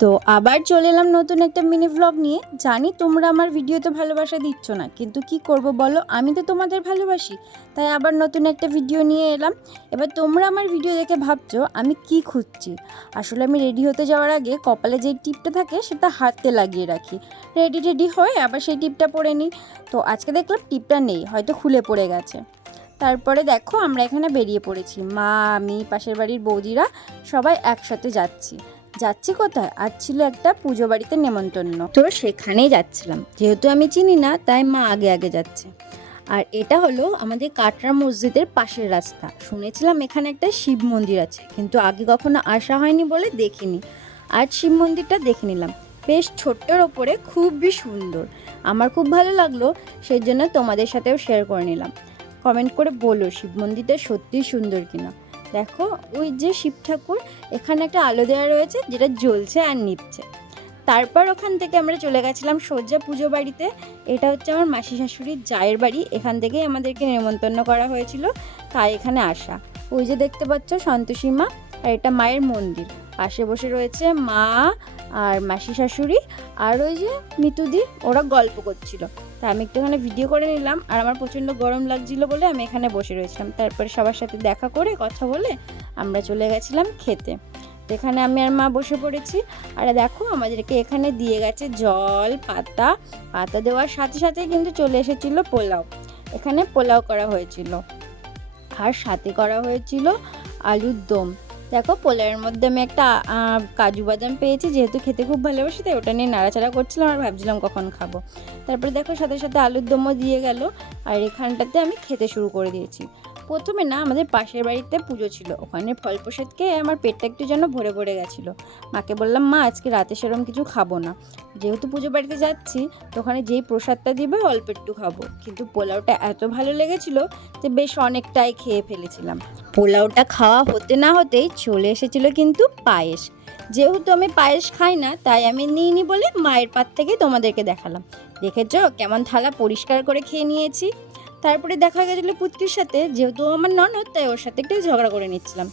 তো আবার চলে এলাম নতুন একটা মিনি ভ্লগ নিয়ে। জানি তোমরা আমার ভিডিওতে ভালোবাসা দিচ্ছ না, কিন্তু কি করব বলো, আমি তো তোমাদের ভালোবাসি, তাই আবার নতুন একটা ভিডিও নিয়ে এলাম। এবার তোমরা আমার ভিডিও দেখে ভাবছো আমি কি খুঁজছি। আসলে আমি রেডি হতে যাওয়ার আগে কপালে যে টিপটা থাকে সেটা হাতে লাগিয়ে রাখি, রেডি হয়ে আবার সেই টিপটা পরে নিই। তো আজকে দেখলাম টিপটা নেই, হয়তো খুলে পড়ে গেছে। তারপরে দেখো আমরা এখানে বেরিয়ে পড়েছি, মা, আমি, পাশের বাড়ির বৌদিরা সবাই একসাথে যাচ্ছি কোথায়? আজ ছিল একটা পুজো বাড়িতে নেমন্তন্ন, তো সেখানেই যাচ্ছিলাম। যেহেতু আমি চিনি না তাই মা আগে আগে যাচ্ছে। আর এটা হলো আমাদের কাটরা মসজিদের পাশের রাস্তা। শুনেছিলাম এখানে একটা শিব মন্দির আছে, কিন্তু আগে কখনো আসা হয়নি বলে দেখিনি। আজ শিব মন্দিরটা দেখে নিলাম, বেশ ছোট্টর ওপরে, খুবই সুন্দর। আমার খুব ভালো লাগলো, সেই জন্য তোমাদের সাথেও শেয়ার করে নিলাম। কমেন্ট করে বলো শিব মন্দিরটা সত্যিই সুন্দর কিনা। দেখো ওই যে শিব ঠাকুর, এখানে একটা আলো দেওয়া রয়েছে যেটা জ্বলছে আর নিভছে। তারপর ওখান থেকে আমরা চলে গেছিলাম সোজা পুজো বাড়িতে। এটা হচ্ছে আমার মাসি শাশুড়ির জায়ের বাড়ি, এখান থেকেই আমাদেরকে নেমন্তন্ন করা হয়েছিল, তাই এখানে আসা। ওই যে দেখতে পাচ্ছ সন্তোষী মা, আর এটা মায়ের মন্দির। পাশে বসে রয়েছে মা আর মাসি শাশুড়ি, আর ওই যে মিতুদি, ওরা গল্প করছিল। তা আমি একটুখানি ভিডিও করে নিলাম, আর আমার প্রচণ্ড গরম লাগছিল বলে আমি এখানে বসে রয়েছিলাম। তারপরে সবার সাথে দেখা করে কথা বলে আমরা চলে গেছিলাম খেতে। তো এখানে আমি আর মা বসে পড়েছি। আর দেখো আমাদেরকে এখানে দিয়ে গেছে জল, পাতা দেওয়ার সাথে সাথে কিন্তু চলে এসেছিল পোলাও। এখানে পোলাও করা হয়েছিল, আর সাথে করা হয়েছিল আলুর দম। দেখো পোলাওয়ের মধ্যে আমি একটা কাজু বাদাম পেয়েছি, যেহেতু খেতে খুব ভালোবাসি তাই ওটা নিয়ে নাড়াচাড়া করছিলাম আর ভাবছিলাম কখন খাবো। তারপরে দেখো সাথে সাথে আলুর দমও দিয়ে গেল, আর এখানটাতে আমি খেতে শুরু করে দিয়েছি। প্রথমে না আমাদের পাশের বাড়িতে পুজো ছিল, ওখানে ফল প্রসাদ খেয়ে আমার পেটটা একটু যেন ভরে গেছিলো। মাকে বললাম মা আজকে রাতে সেরকম কিছু খাবো না, যেহেতু পুজো বাড়িতে যাচ্ছি তো ওখানে যেই প্রসাদটা দিবে অল্প একটু খাবো। কিন্তু পোলাওটা এত ভালো লেগেছিলো যে বেশ অনেকটাই খেয়ে ফেলেছিলাম। পোলাওটা খাওয়া হতে না হতেই চলে এসেছিলো কিন্তু পায়েস। যেহেতু আমি পায়েস খাই না তাই আমি নিইনি বলে মায়ের পাত থেকে তোমাদেরকে দেখালাম। দেখেছো কেমন থালা পরিষ্কার করে খেয়ে নিয়েছি। তারপরে দেখা গেছিলো পুচকির সাথে, যেহেতু আমার ননদ তাই ওর সাথে একটু ঝগড়া করে নিচ্ছিলাম।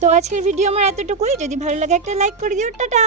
তো আজকের ভিডিও আমার এতটুকুই। যদি ভালো লাগে একটা লাইক করে দিও। টাটা।